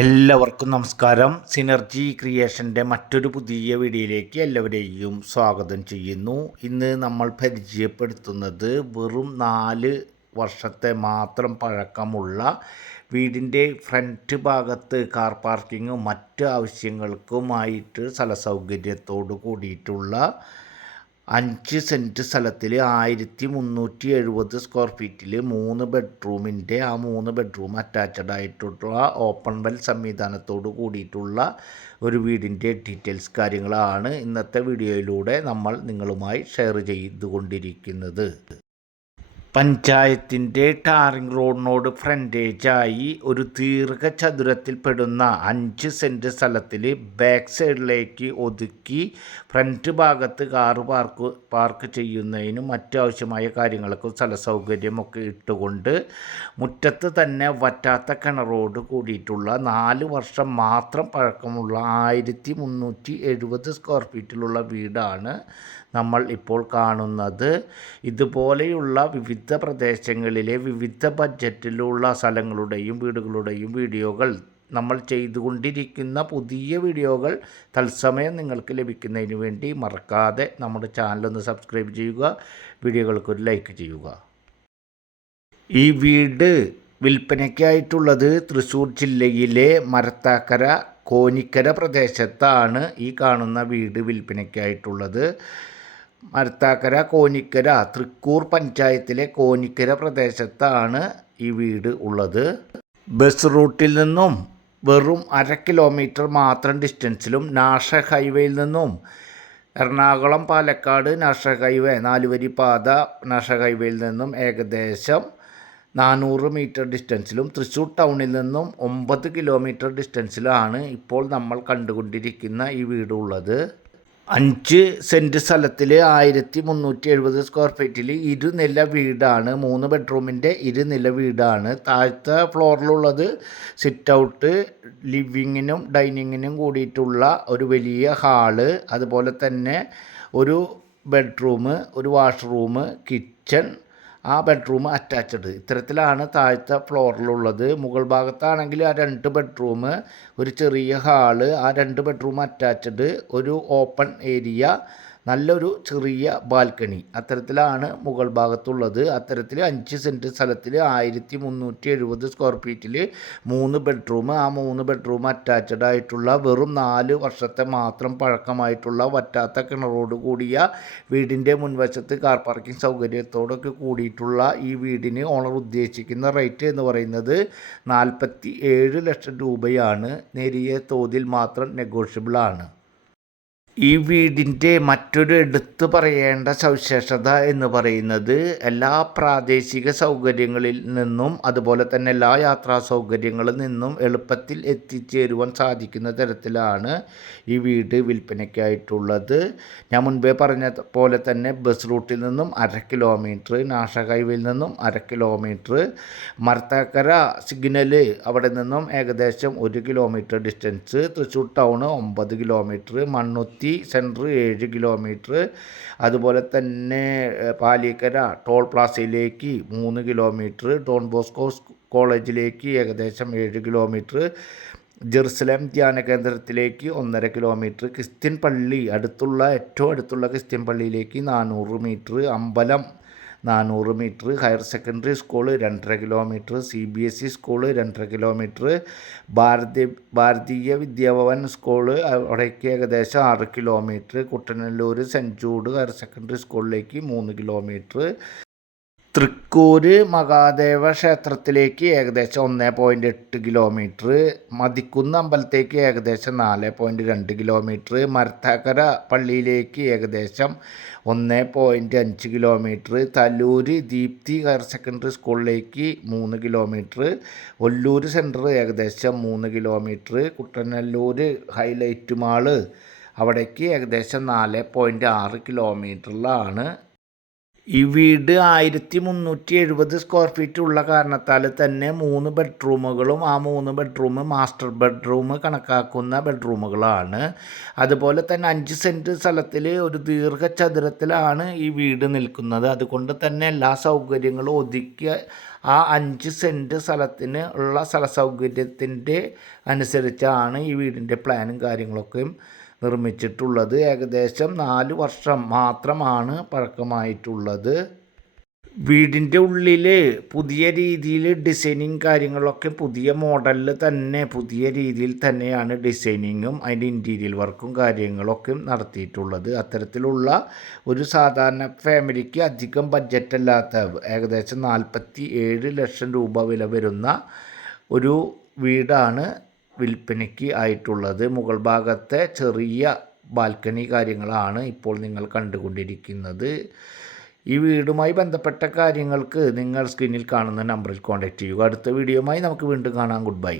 എല്ലാവർക്കും നമസ്കാരം. സിനർജി ക്രിയേഷൻ്റെ മറ്റൊരു പുതിയ വീഡിയോയിലേക്ക് എല്ലാവരെയും സ്വാഗതം ചെയ്യുന്നു. ഇന്ന് നമ്മൾ പരിചയപ്പെടുത്തുന്നത് വെറും 4 വർഷത്തെ മാത്രം പഴക്കമുള്ള വീടിൻ്റെ ഫ്രണ്ട് ഭാഗത്ത് കാർ പാർക്കിങ്ങും മറ്റ് ആവശ്യങ്ങൾക്കുമായിട്ട് സ്ഥല സൗകര്യത്തോട് കൂടിയിട്ടുള്ള 5 സെൻറ്റ് സ്ഥലത്തിൽ 1370 സ്ക്വയർ ഫീറ്റിൽ 3 ബെഡ്റൂമിൻ്റെ 3 ബെഡ്റൂം അറ്റാച്ച്ഡ് ആയിട്ടുള്ള ഓപ്പൺ വെൽ സംവിധാനത്തോട് കൂടിയിട്ടുള്ള ഒരു വീടിൻ്റെ ഡീറ്റെയിൽസ് കാര്യങ്ങളാണ് ഇന്നത്തെ വീഡിയോയിലൂടെ നമ്മൾ നിങ്ങളുമായി ഷെയർ ചെയ്തുകൊണ്ടിരിക്കുന്നത്. പഞ്ചായത്തിൻ്റെ ടാറിംഗ് റോഡിനോട് ഫ്രണ്ടേജായി ഒരു ദീർഘചതുരത്തിൽപ്പെടുന്ന 5 സെൻറ്റ് സ്ഥലത്തിൽ ബാക്ക് സൈഡിലേക്ക് ഒതുക്കി ഫ്രണ്ട് ഭാഗത്ത് കാറ് പാർക്ക് ചെയ്യുന്നതിനും മറ്റാവശ്യമായ കാര്യങ്ങൾക്കും സ്ഥല സൗകര്യമൊക്കെ ഇട്ടുകൊണ്ട് മുറ്റത്ത് തന്നെ വറ്റാത്ത കിണറോട് കൂടിയിട്ടുള്ള 4 വർഷം മാത്രം പഴക്കമുള്ള 1370 സ്ക്വയർ ഫീറ്റിലുള്ള വീടാണ് നമ്മൾ ഇപ്പോൾ കാണുന്നത്. ഇതുപോലെയുള്ള വിവിധ പ്രദേശങ്ങളിലെ വിവിധ ബഡ്ജറ്റിലുള്ള സ്ഥലങ്ങളുടെയും വീടുകളുടെയും വീഡിയോകൾ നമ്മൾ ചെയ്തുകൊണ്ടിരിക്കുന്ന പുതിയ വീഡിയോകൾ തത്സമയം നിങ്ങൾക്ക് ലഭിക്കുന്നതിന് വേണ്ടി മറക്കാതെ നമ്മുടെ ചാനലൊന്ന് സബ്സ്ക്രൈബ് ചെയ്യുക, വീഡിയോകൾക്കൊരു ലൈക്ക് ചെയ്യുക. ഈ വീട് വിൽപ്പനയ്ക്കായിട്ടുള്ളത് തൃശ്ശൂർ ജില്ലയിലെ മരത്താക്കര കോനിക്കര പ്രദേശത്താണ് ഈ കാണുന്ന വീട് വിൽപ്പനയ്ക്കായിട്ടുള്ളത്. മരത്താക്കര കോനിക്കര തൃക്കൂർ പഞ്ചായത്തിലെ കോനിക്കര പ്രദേശത്താണ് ഈ വീട് ഉള്ളത്. ബസ് റൂട്ടിൽ നിന്നും വെറും 1/2 കിലോമീറ്റർ മാത്രം ഡിസ്റ്റൻസിലും നാഷണൽ ഹൈവേയിൽ നിന്നും എറണാകുളം പാലക്കാട് നാഷണൽ ഹൈവേ 4 വരി പാത നാഷണൽ ഹൈവേയിൽ നിന്നും ഏകദേശം 400 മീറ്റർ ഡിസ്റ്റൻസിലും തൃശ്ശൂർ ടൗണിൽ നിന്നും 9 കിലോമീറ്റർ ഡിസ്റ്റൻസിലാണ് ഇപ്പോൾ നമ്മൾ കണ്ടുകൊണ്ടിരിക്കുന്ന ഈ വീടുള്ളത്. 5 സെൻറ്റ് സ്ഥലത്തിൽ 1370 സ്ക്വയർ ഫീറ്റിൽ ഇരുനില വീടാണ്. 3 ബെഡ്റൂമിൻ്റെ ഇരുനില വീടാണ്. താഴത്തെ ഫ്ലോറിലുള്ളത് സിറ്റ് ഔട്ട്, ലിവിങ്ങിനും ഡൈനിങ്ങിനും കൂടിയിട്ടുള്ള ഒരു വലിയ ഹാള്, അതുപോലെ തന്നെ ഒരു ബെഡ്റൂം, ഒരു വാഷ്റൂം, കിച്ചൺ, ആ ബെഡ്റൂം അറ്റാച്ച്ഡ്. ഇത്തരത്തിലാണ് താഴത്തെ ഫ്ലോറിലുള്ളത്. മുകൾ ഭാഗത്താണെങ്കിൽ ആ 2 ബെഡ്റൂം, ഒരു ചെറിയ ഹാള്, ആ 2 ബെഡ്റൂം അറ്റാച്ച്ഡ്, ഒരു ഓപ്പൺ ഏരിയ, നല്ലൊരു ചെറിയ ബാൽക്കണി, അത്തരത്തിലാണ് മുകൾ ഭാഗത്തുള്ളത്. അത്തരത്തിൽ 5 സെൻറ്റ് സ്ഥലത്തിൽ 1370 സ്ക്വയർ ഫീറ്റിൽ 3 ബെഡ്റൂം, ആ 3 ബെഡ്റൂം അറ്റാച്ച്ഡ് ആയിട്ടുള്ള വെറും 4 വർഷത്തെ മാത്രം പഴക്കമായിട്ടുള്ള വറ്റാത്ത കിണറോട് കൂടിയ വീടിൻ്റെ മുൻവശത്ത് കാർ പാർക്കിംഗ് സൗകര്യത്തോടൊക്കെ കൂടിയിട്ടുള്ള ഈ വീടിന് ഓണർ ഉദ്ദേശിക്കുന്ന റേറ്റ് എന്ന് പറയുന്നത് 47 ലക്ഷം രൂപയാണ്. നേരിയ തോതിൽ മാത്രം നെഗോഷ്യബിൾ ആണ്. ഈ വീടിൻ്റെ മറ്റൊരു എടുത്തു പറയേണ്ട സവിശേഷത എന്ന് പറയുന്നത് എല്ലാ പ്രാദേശിക സൗകര്യങ്ങളിൽ നിന്നും അതുപോലെ തന്നെ എല്ലാ യാത്രാ സൗകര്യങ്ങളിൽ നിന്നും എളുപ്പത്തിൽ എത്തിച്ചേരുവാൻ സാധിക്കുന്ന തരത്തിലാണ് ഈ വീട് വിൽപ്പനയ്ക്കായിട്ടുള്ളത്. ഞാൻ മുൻപേ പറഞ്ഞ പോലെ തന്നെ ബസ് റൂട്ടിൽ നിന്നും 1/2 കിലോമീറ്റർ, നാഷണൽ ഹൈവേയിൽ നിന്നും 1/2 കിലോമീറ്റർ, മരത്താക്കര സിഗ്നൽ അവിടെ നിന്നും ഏകദേശം 1 kilometre distance, Thrissur town 9 kilometre, Mannuthy centre 7 kilometre, അതുപോലെ തന്നെ Paliyekkara toll പ്ലാസയിലേക്ക് 3 kilometre, Don Bosco കോളേജിലേക്ക് ഏകദേശം 7 കിലോമീറ്റർ, ജെറുസലേം ധ്യാന കേന്ദ്രത്തിലേക്ക് 1.5 കിലോമീറ്റർ, ക്രിസ്ത്യൻ പള്ളി ഏറ്റവും അടുത്തുള്ള ക്രിസ്ത്യൻ പള്ളിയിലേക്ക് 400 മീറ്റർ, അമ്പലം 400 metre, higher secondary school 2.5 kilometre, CBSE school 2.5 kilometre, Bharatiya Vidya Bhavan school അവിടേക്ക് ഏകദേശം 6 kilometre, Kuttanellur cent Jude higher secondary സ്കൂളിലേക്ക് 3 കിലോമീറ്റർ, തൃക്കൂർ മഹാദേവ ക്ഷേത്രത്തിലേക്ക് ഏകദേശം 1.8 കിലോമീറ്റർ, മതിക്കുന്ന് അമ്പലത്തേക്ക് ഏകദേശം 4.2 കിലോമീറ്റർ, മരത്താക്കര പള്ളിയിലേക്ക് ഏകദേശം 1.5 കിലോമീറ്റർ, തല്ലൂര് ദീപ്തി ഹയർ സെക്കൻഡറി സ്കൂളിലേക്ക് 3 കിലോമീറ്റർ, ഒല്ലൂർ സെൻറ്റർ ഏകദേശം 3 കിലോമീറ്റർ, കുട്ടനല്ലൂർ ഹൈലൈറ്റ് മാള് അവിടേക്ക് ഏകദേശം 4.6 കിലോമീറ്ററിലാണ് ഈ വീട് 1370 സ്ക്വയർ ഫീറ്റ് ഉള്ള കാരണത്താൽ തന്നെ 3 ബെഡ്റൂമുകളും ആ 3 ബെഡ്റൂം മാസ്റ്റർ ബെഡ്റൂം കണക്കാക്കുന്ന ബെഡ്റൂമുകളാണ്. അതുപോലെ തന്നെ 5 സെൻറ്റ് സ്ഥലത്തിൽ ഒരു ദീർഘചതുരത്തിലാണ് ഈ വീട് നിൽക്കുന്നത്. അതുകൊണ്ട് തന്നെ എല്ലാ സൗകര്യങ്ങളും ഒതുക്കിയ ആ 5 സെൻറ്റ് സ്ഥലത്തിന് ഉള്ള സ്ഥല സൗകര്യത്തിൻ്റെ അനുസരിച്ചാണ് ഈ വീടിൻ്റെ പ്ലാനും കാര്യങ്ങളൊക്കെയും നിർമ്മിച്ചിട്ടുള്ളത്. ഏകദേശം 4 വർഷം മാത്രമാണ് പഴക്കമായിട്ടുള്ളത്. വീടിൻ്റെ ഉള്ളിൽ പുതിയ രീതിയിൽ ഡിസൈനിങ് കാര്യങ്ങളൊക്കെ പുതിയ മോഡലിൽ തന്നെ പുതിയ രീതിയിൽ തന്നെയാണ് ഡിസൈനിങ്ങും അതിൻ്റെ ഇൻറ്റീരിയൽ വർക്കും കാര്യങ്ങളൊക്കെ നടത്തിയിട്ടുള്ളത്. അത്തരത്തിലുള്ള ഒരു സാധാരണ ഫാമിലിക്ക് അധികം ബഡ്ജറ്റല്ലാത്ത ഏകദേശം 47 ലക്ഷം രൂപ വില വരുന്ന ഒരു വീടാണ് വിൽപ്പനയ്ക്ക് ആയിട്ടുള്ളത്. മുകൾ ഭാഗത്തെ ചെറിയ ബാൽക്കണി കാര്യങ്ങളാണ് ഇപ്പോൾ നിങ്ങൾ കണ്ടുകൊണ്ടിരിക്കുന്നത്. ഈ വീടുമായി ബന്ധപ്പെട്ട കാര്യങ്ങൾക്ക് നിങ്ങൾ സ്ക്രീനിൽ കാണുന്ന നമ്പറിൽ കോൺടാക്റ്റ് ചെയ്യുക. അടുത്ത വീഡിയോയുമായി നമുക്ക് വീണ്ടും കാണാം. Good bye.